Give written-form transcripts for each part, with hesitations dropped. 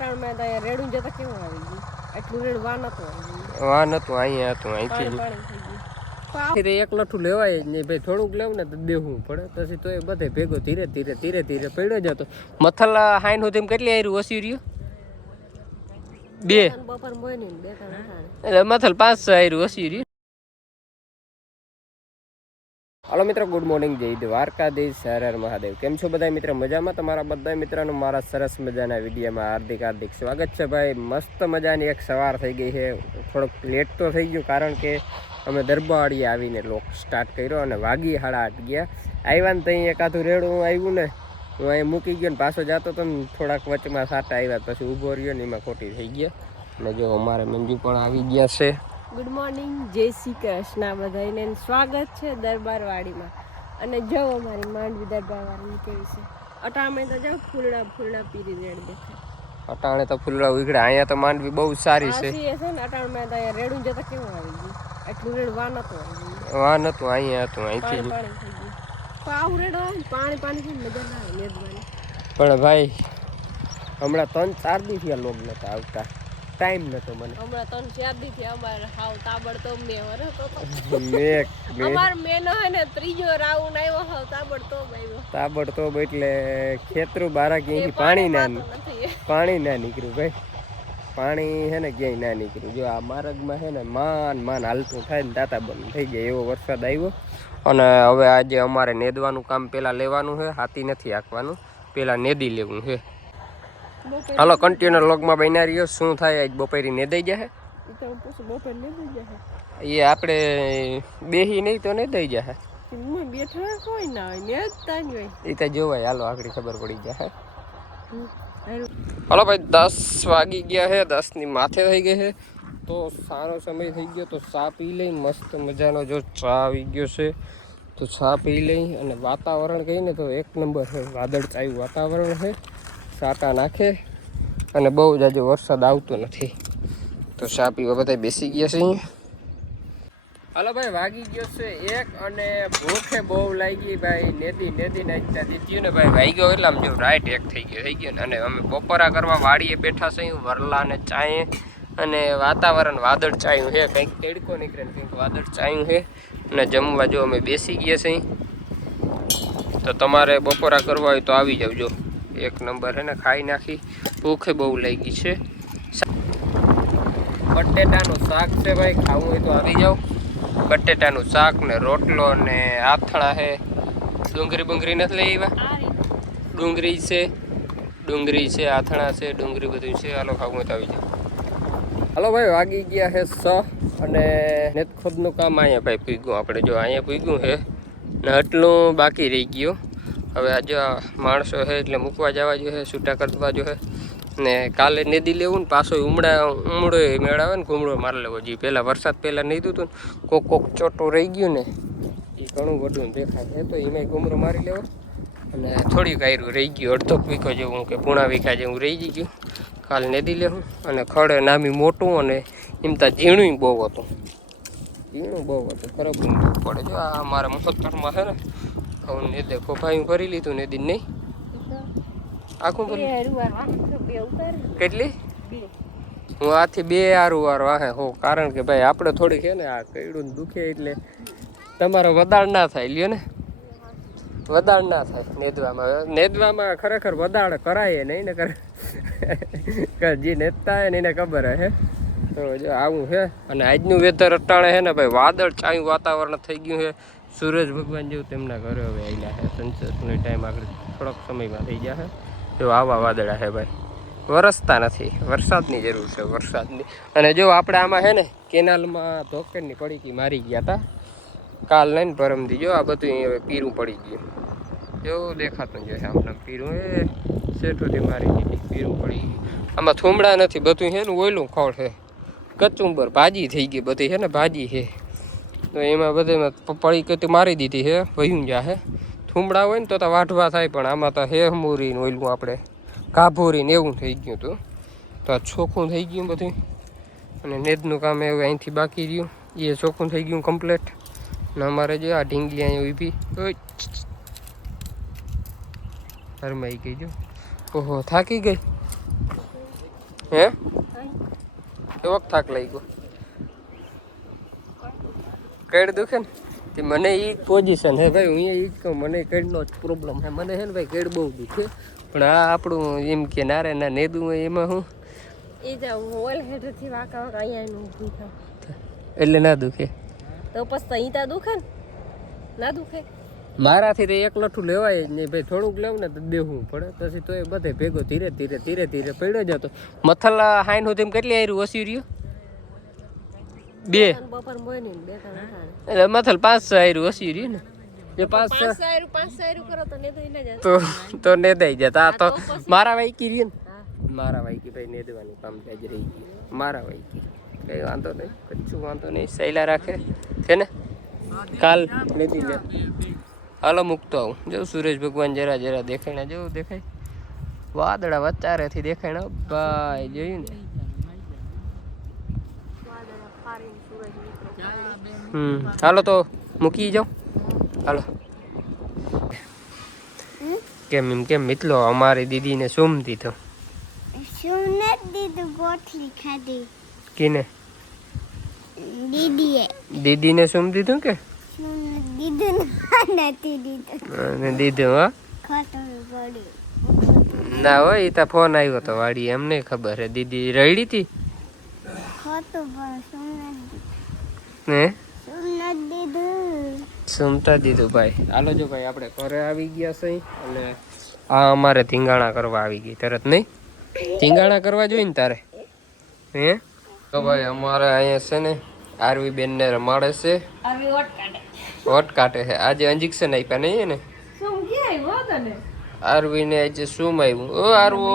માં તો રેડું જતા કેવું આવી ગયું એટલું રેડ વા નતું અહીંયા હતું અહીંથી એક લઠું લેવાય જ નહીં ભાઈ, થોડુંક લેવું ને તો દેવું પડે પછી તો એ બધે ભેગો ધીરે ધીરે પડ્યો જતો. મથલ હાઈન સુધી કેટલી આવ્યું ઓછી રહ્યું? 2 એટલે મથલ 5 આવ્યું ઓછી રહ્યું. હાલો મિત્રો, ગુડ મોર્નિંગ, જય દ્વારકાધીશ, હર હર મહાદેવ. કેમ છો બધા મિત્ર? મજામાં? તમારા બધા મિત્રોનું મારા સરસ મજાના વિડીયોમાં હાર્દિક સ્વાગત છે ભાઈ. મસ્ત મજાની એક સવાર થઈ ગઈ છે. થોડોક લેટ તો થઈ ગયું કારણ કે અમે દરબાવાડીએ આવીને લોક સ્ટાર્ટ કર્યો અને વાગી 8:30 ગયા. આવ્યા ને ત્યાં એકાદું રેડું આવ્યું ને હું અહીં મૂકી ગયો ને પાછો જતો હતો ને થોડાક વચમાં સાટા આવ્યા પછી ઊભો રહ્યો ને એમાં ખોટી થઈ ગયા. અને જો અમારે મંજુ પણ આવી ગયા છે. ગુડ મોર્નિંગ, જય શ્રી કૃષ્ણ બધાને, સ્વાગત છે દરબારવાડીમાં. અને જો અમારી માંડવી દરબારવાડી કેવી છે. અટાણે તો જાવ ફૂલડા પીરી રેડ દેખાય. અટાણે તો ફૂલડા ઉગડ્યા. અહીંયા તો માંડવી બહુ સારી છે. છે ને અટાણમાં તો રેડું જતા કેવું આવી ગયું એટલું રેડ વા નતું અહીંયા હતું અહીંથી આવું રેડ હોય પાણી મજા ના આવે મેદવાની. પણ ભાઈ હમણાં 3-4 દી થયા લોગ નતા આવતા, ટાઈમ નતો મને. હમણાં 3-4 દી થી અમારે હાવ તાબડતોબ મેવર હતો. અમાર મેનો હે ને ત્રીજો રાઉન્ડ આવ્યો હાવ તાબડતોબ એટલે ખેતરું બારા ક્યાંથી પાણી ના નીકળ્યું ભાઈ. પાણી હે ને ક્યાંય ના નીકળ્યું. જો આ માર્ગમાં હે ને માન હાલતું થાય ને દાતા બંધ થઈ જાય એવો વરસાદ આવ્યો. અને હવે આજે અમારે નેદવાનું કામ પેલા લેવાનું છે, હાથી નથી હાંકવાનું, પેલા નેદી લેવું છે. હાલો કન્ટિન્યુ લોગમાં બન્યા રહ્યો. શું થાય આજ બપોરે નેદાઈ જાય? એ આપણે બેહી નહીં તો નેદાઈ જાય. એ તો જોવાય. હાલો આગળ ખબર પડી જાય. હાલો ભાઈ, 10 વાગી ગયા છે, 10 ની માથે થઈ ગઈ છે. તો સારો સમય થઈ ગયો તો ચા પી લઈ. મસ્ત મજાનો જો ચા આવી ગયો છે તો ચા પી લઈ. અને વાતાવરણ કહીને તો એક નંબર છે, વાદળછાયું વાતાવરણ છે. સાટા નાખે અને બહુ જાજો વરસાદ આવતો નથી. તો ચા પીવા બધા બેસી ગયા છે અહીંયા. હાલો ભાઈ, વાગી ગયો છે 1 અને ભૂખે બહુ લાગી ભાઈ. નેદી નાચતા દીધું ને ભાઈ, વાગ્યો એટલે આમ જો રાઈટ 1 થઈ ગયો ને. અને અમે બપોરા કરવા વાડીએ બેઠા છે, વરલા ને ચાએ. અને વાતાવરણ વાદળ ચાયું છે, કંઈક તડકો નીકળે ને કંઈક વાદળ ચાયું છે. અને જમવા જો અમે બેસી ગયા છે. તો તમારે બપોરા કરવા હોય તો આવી જાવજો, 1 નંબર હે ને. ખાઈ નાખી, ભૂખે બહુ લાગી છે. બટેટાનું શાક છે ભાઈ, ખાવું હોય તો આવી જાવ. બટેટાનું શાક ને રોટલો ને આથણા છે. ડુંગળી નથી લઈ આવ્યા? ડુંગળી છે, આથણા છે, ડુંગળી બધું છે. હાલો ખાવું હોય તો આવી જાવ. હાલો ભાઈ, વાગી ગયા છે 6 અને નેત ખોદનું કામ અહીંયા ભાઈ પૂગ્યું. આપણે જો અહીંયા પૂગ્યું છે ને આટલું બાકી રહી ગયું. હવે આજે માણસો છે એટલે મૂકવા જવા જોઈએ, છૂટા કરવા જોઈએ. ને કાલે નેદી લેવું ને પાછો ઉમળો મેળાવે ને ઘૂમડો મારી લેવો જોઈએ. પહેલાં વરસાદ પહેલાં નહીં હતું ને કોક ચોટું રહી ગયું ને એ ઘણું બધું દેખાય છે. તો એમાંય ઘૂમરો મારી લેવો. અને થોડીક આયરું રહી ગયું, અડધો વીઘો જેવું કે પૂણા વીઘા જેવું રહી ગયું. કાલ નેદી લેવું. અને ખડે નામી મોટું અને એમતા ઝીણું બહુ હતું. ખરાબ પડે. જો આ અમારા મહોત્તરમાં છે ને હવે નેદે ખોફાયું ભરી લીધું નેદી નહીં આખું કેટલી હું આથી 2 વાર વાહે હો. કારણ કે ભાઈ આપણે થોડીક છે ને આ કઈડું દુખે એટલે તમારો વદાળ ના થાય. લ્યો ને, વદાળ ના થાય નેદવામાં ખરેખર વદાળ કરાય નહીં ને જે નેતા હે ને એને ખબર હે. તો જો આવું છે. અને આજનું વેધર અટાણે છે ને ભાઈ વાદળ ચાયું વાતાવરણ થઈ ગયું છે. સૂરજ ભગવાન જેવું તેમના ઘરે હવે આવ્યા છે. સનસેટનો ટાઈમ આગળ થોડોક સમયમાં થઈ ગયા છે. જો આવા વાદળા છે ભાઈ, વરસતા નથી. વરસાદની જરૂર છે, વરસાદની. અને જો આપણે આમાં છે ને કેનાલમાં ધોકેરની પડીકી મારી ગયા હતા કાલ નહીં ને પરમથી. જો આ બધું હવે પીરું પડી ગયું. જો દેખાતું જ છે આમને પીરું. એ શેઠોથી મારી દીધી, પીરું પડી ગયું. આમાં થૂમડા નથી, બધું છે ને ઓયલું ખોળ છે. કચુંબર ભાજી થઈ ગઈ બધી છે ને, ભાજી છે. તો એમાં બધે પડી કતી મારી દીધી છે, વહ્યું જા છે. થૂમડા હોય ને તો વાઢવા થાય, પણ આમાં તો હેહમૂરીને ઓયલું આપણે કાભોરીને એવું થઈ ગયું હતું. તો આ ચોખ્ખું થઈ ગયું બધું. અને નેદનું કામ હવે અહીંથી બાકી રહ્યું, એ ચોખ્ખું થઈ ગયું કમ્પ્લેટ. ને અમારે જો આ ઢીંગલી અહીંયા ઊભી હરમાઈ ગઈ. જો ઓહો થાકી ગઈ. હે એવો થાક લાગ્યો કઈડ દુખે ને તે મને એ જ પોઝિશન હે ભાઈ, હું એ જ કહું, મને કઈડનો જ પ્રોબ્લેમ છે. મને છે ને ભાઈ કઈડ બહુ દુખે, પણ આ આપણું એમ કે નારે ના નેદું હોય એમાં હું એ જ ઓલ હેઠળથી વાંકા વાંકા અહીંયા દુખે એટલે ના દુખે. તો પછી તો અહીં દુખે ને, ના દુખે. મારાથી તો એક લઠ્ઠું લેવાય જ નહીં ભાઈ, થોડુંક લેવું ને તો દેવું પડે, પછી તો એ બધે ભેગો ધીરે ધીરે પડ્યો જતો. મથલ હાઈન હું તેમ કેટલી આયરું ઓછી રહ્યું? 2 બપોર મોયની 2 3 એટલે મથલ 5-6 આયરું ઓછી રહ્યું ને. જે 5-6 5 કરો તો ને તો એને જ તો નેદાઈ જતા. આ તો મારા વાઈકી રહ્યું ને, મારા વાઈકી ભાઈ નેદવાનું કામ જ રહી ગયું. મારા વાઈકી કઈ વાંધો નહીં, કચ્છું વાંધો નહીં, સહેલા રાખે છે ને. કાલ નેદી લે. હાલો મૂકતો આવું. જો સૂરજ ભગવાન જરા જરા દેખાય ને, જેવું દેખાય વાદળા વચારેથી દેખાય ને ભાઈ, જોયું ને. હાલો તો મૂકી જાઉં. હાલો કેમ એમ કેમ મિતલો અમારી દીદીને શું દીધો? શું નથી દીધું, ગોઠલી ખાધી. કીને? દીદીએ. દીદીને શું દીધું કે? શું દીધું નથી દીધું. દીધું હા? ખોટું પડ્યું. ના હોય, એ તો ફોન આવ્યો તો વાડી, એમને ખબર હે. દીદી રડી હતી ખોટું પણ શું નથી હે શું નથી દીધું. સુમતા દીધું ભાઈ. હાલો જો ભાઈ, આપણે ઘરે આવી ગયા છે અને આ અમારે ધીંગાણા કરવા આવી ગઈ તરત. નહીં ધીંગાણા કરવા જોઈએ ને તારે? હે તો ભાઈ અમારે અહીંયા છે ને આરવી બેન ને રમાડે છે, આવી ઓટ કાઢે. વોટ કાઢે છે. આજે ઇન્જેક્શન આપ્યા નહીં ને શું ક્યાં આવ્યો તને? આરવી ને આજે શું આવ્યું? ઓ આરવો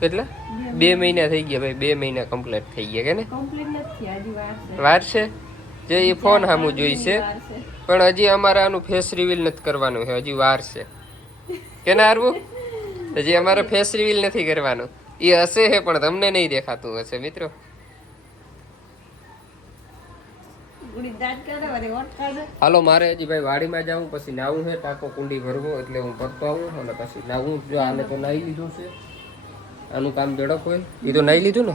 કેટલા 2 મહિના થઈ ગયા ભાઈ, 2 મહિના કમ્પ્લીટ થઈ ગયા કે ને? કમ્પ્લીટ નથી, હજી વાર છે. જે એ ફોન સામું જોઈશે, પણ હજી અમારે આનું ફેસ રિવીલ નથી કરવાનું છે, હજી વાર છે કે ના આરવું? હજી અમારે ફેસ રિવીલ નથી કરવાનું. એ હશે છે પણ તમને નહીં દેખાતું હશે મિત્રો. હાલો મારે હજી ભાઈ વાડીમાં જાઉં, પછી નાવું છે, ટાંકો કુંડી ભરવો, એટલે હું ભરતો આવું અને પછી નાવું. જો આને તો નાહી લીધું છે, આનું કામ ઝડપ હોય. એ તો નાહી લીધું ને.